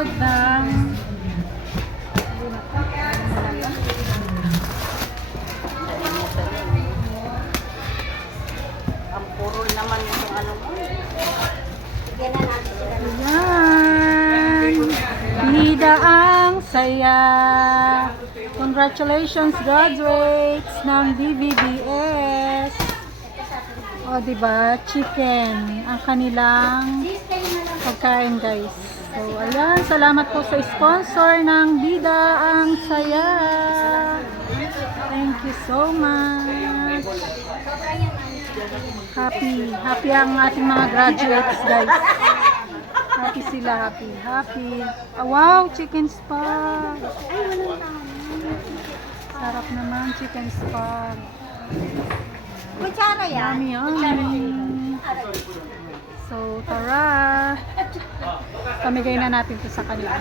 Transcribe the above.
likod ng Ang purol naman yung ano mo. Bigyan na natin sila. Ayan. Bida ang saya. Congratulations graduates ng DVBS. O, diba? Chicken. Ang kanilang pagkain, guys. So, ayan. Salamat po sa sponsor ng Bida ang saya. Thank you so much. Happy ang ating mga graduates, guys. Happy sila, happy. Ah, wow, chicken spag. Sarap naman, chicken spag. Kutsara yan. Yummy. So, tara. Pamigay na natin to sa kanila.